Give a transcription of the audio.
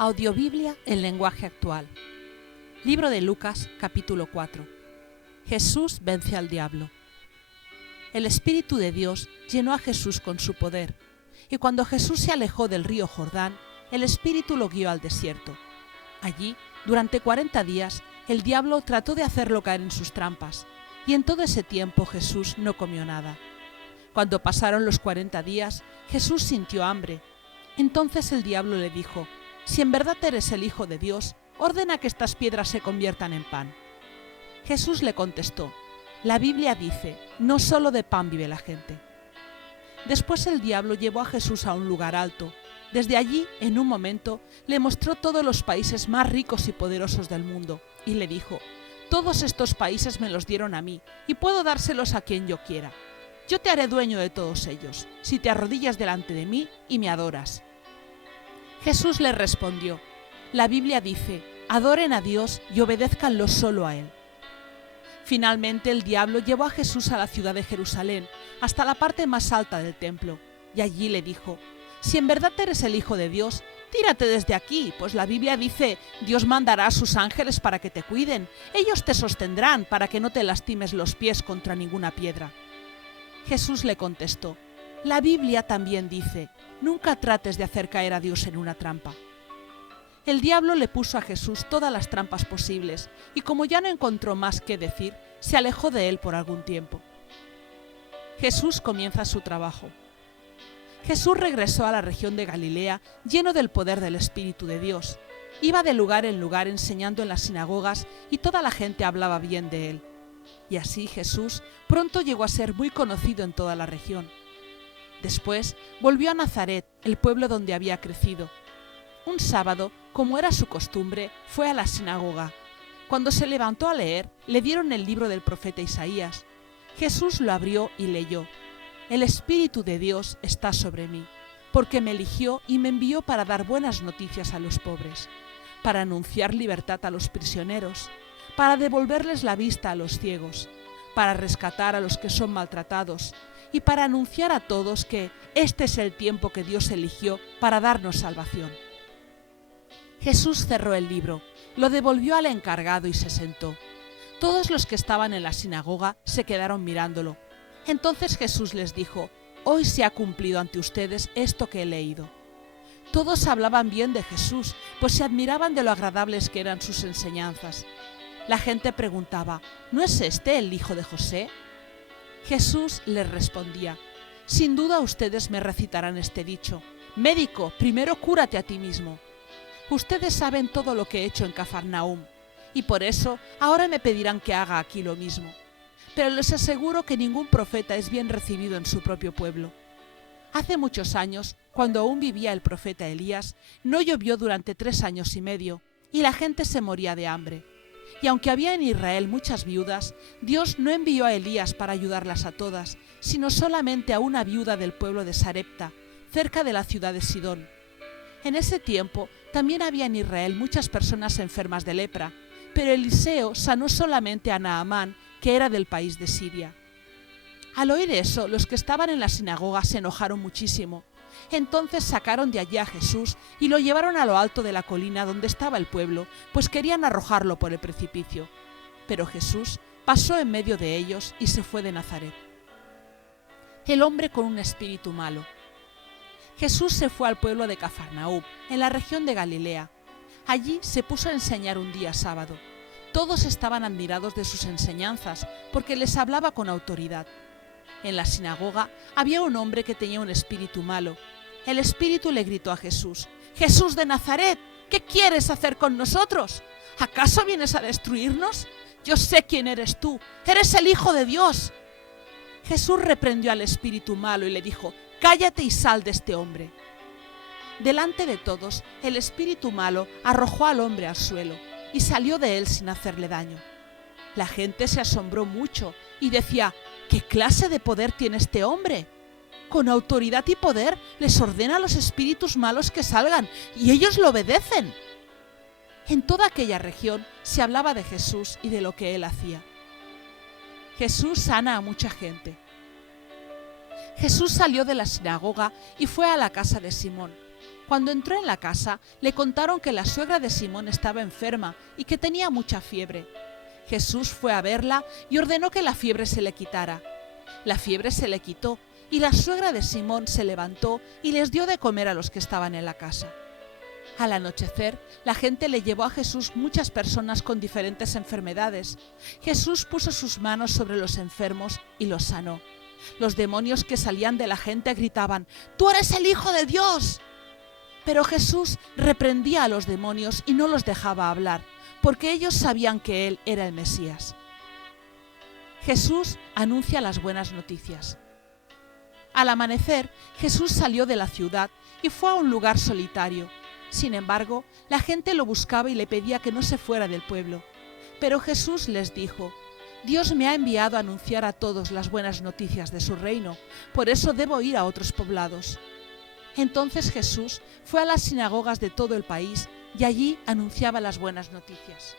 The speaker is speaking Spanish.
Audiobiblia en lenguaje actual. Libro de Lucas, capítulo 4. Jesús vence al diablo. El Espíritu de Dios llenó a Jesús con su poder, y cuando Jesús se alejó del río Jordán, el Espíritu lo guió al desierto. Allí, durante 40 días, el diablo trató de hacerlo caer en sus trampas, y en todo ese tiempo Jesús no comió nada. Cuando pasaron los 40 días, Jesús sintió hambre. Entonces el diablo le dijo: «Si en verdad eres el Hijo de Dios, ordena que estas piedras se conviertan en pan». Jesús le contestó: «La Biblia dice, no solo de pan vive la gente». Después el diablo llevó a Jesús a un lugar alto. Desde allí, en un momento, le mostró todos los países más ricos y poderosos del mundo, y le dijo: «Todos estos países me los dieron a mí, y puedo dárselos a quien yo quiera. Yo te haré dueño de todos ellos, si te arrodillas delante de mí y me adoras». Jesús le respondió: «La Biblia dice, adoren a Dios y obedézcanlo solo a Él». Finalmente el diablo llevó a Jesús a la ciudad de Jerusalén, hasta la parte más alta del templo, y allí le dijo: «Si en verdad eres el Hijo de Dios, tírate desde aquí, pues la Biblia dice, Dios mandará a sus ángeles para que te cuiden, ellos te sostendrán para que no te lastimes los pies contra ninguna piedra». Jesús le contestó: «La Biblia también dice, nunca trates de hacer caer a Dios en una trampa». El diablo le puso a Jesús todas las trampas posibles, y como ya no encontró más que decir, se alejó de él por algún tiempo. Jesús comienza su trabajo. Jesús regresó a la región de Galilea lleno del poder del Espíritu de Dios. Iba de lugar en lugar enseñando en las sinagogas y toda la gente hablaba bien de él. Y así Jesús pronto llegó a ser muy conocido en toda la región. Después volvió a Nazaret, el pueblo donde había crecido. Un sábado, como era su costumbre, fue a la sinagoga. Cuando se levantó a leer, le dieron el libro del profeta Isaías. Jesús lo abrió y leyó: «El Espíritu de Dios está sobre mí, porque me eligió y me envió para dar buenas noticias a los pobres, para anunciar libertad a los prisioneros, para devolverles la vista a los ciegos, para rescatar a los que son maltratados y para anunciar a todos que este es el tiempo que Dios eligió para darnos salvación». Jesús cerró el libro, lo devolvió al encargado y se sentó. Todos los que estaban en la sinagoga se quedaron mirándolo. Entonces Jesús les dijo: «Hoy se ha cumplido ante ustedes esto que he leído». Todos hablaban bien de Jesús, pues se admiraban de lo agradables que eran sus enseñanzas. La gente preguntaba: «¿No es este el hijo de José?». Jesús les respondía: «Sin duda ustedes me recitarán este dicho: Médico, primero cúrate a ti mismo. Ustedes saben todo lo que he hecho en Cafarnaúm, y por eso ahora me pedirán que haga aquí lo mismo. Pero les aseguro que ningún profeta es bien recibido en su propio pueblo. Hace muchos años, cuando aún vivía el profeta Elías, no llovió durante 3 años y medio, y la gente se moría de hambre. Y aunque había en Israel muchas viudas, Dios no envió a Elías para ayudarlas a todas, sino solamente a una viuda del pueblo de Sarepta, cerca de la ciudad de Sidón. En ese tiempo también había en Israel muchas personas enfermas de lepra, pero Eliseo sanó solamente a Naamán, que era del país de Siria. Al oír eso, los que estaban en la sinagoga se enojaron muchísimo. Entonces sacaron de allí a Jesús y lo llevaron a lo alto de la colina donde estaba el pueblo, pues querían arrojarlo por el precipicio. Pero Jesús pasó en medio de ellos y se fue de Nazaret. El hombre con un espíritu malo. Jesús se fue al pueblo de Cafarnaúm, en la región de Galilea. Allí se puso a enseñar un día sábado. Todos estaban admirados de sus enseñanzas, porque les hablaba con autoridad. En la sinagoga había un hombre que tenía un espíritu malo. El espíritu le gritó a Jesús: «Jesús de Nazaret, ¿qué quieres hacer con nosotros? ¿Acaso vienes a destruirnos? Yo sé quién eres tú, eres el Hijo de Dios». Jesús reprendió al espíritu malo y le dijo: «Cállate y sal de este hombre». Delante de todos, el espíritu malo arrojó al hombre al suelo y salió de él sin hacerle daño. La gente se asombró mucho y decía: «¿Qué clase de poder tiene este hombre? Con autoridad y poder les ordena a los espíritus malos que salgan y ellos lo obedecen». En toda aquella región se hablaba de Jesús y de lo que él hacía. Jesús sana a mucha gente. Jesús salió de la sinagoga y fue a la casa de Simón. Cuando entró en la casa, le contaron que la suegra de Simón estaba enferma y que tenía mucha fiebre. Jesús fue a verla y ordenó que la fiebre se le quitara. La fiebre se le quitó y la suegra de Simón se levantó y les dio de comer a los que estaban en la casa. Al anochecer, la gente le llevó a Jesús muchas personas con diferentes enfermedades. Jesús puso sus manos sobre los enfermos y los sanó. Los demonios que salían de la gente gritaban: «¡Tú eres el Hijo de Dios!». Pero Jesús reprendía a los demonios y no los dejaba hablar, porque ellos sabían que Él era el Mesías. Jesús anuncia las buenas noticias. Al amanecer, Jesús salió de la ciudad y fue a un lugar solitario. Sin embargo, la gente lo buscaba y le pedía que no se fuera del pueblo. Pero Jesús les dijo: «Dios me ha enviado a anunciar a todos las buenas noticias de su reino, por eso debo ir a otros poblados». Entonces Jesús fue a las sinagogas de todo el país y allí anunciaba las buenas noticias.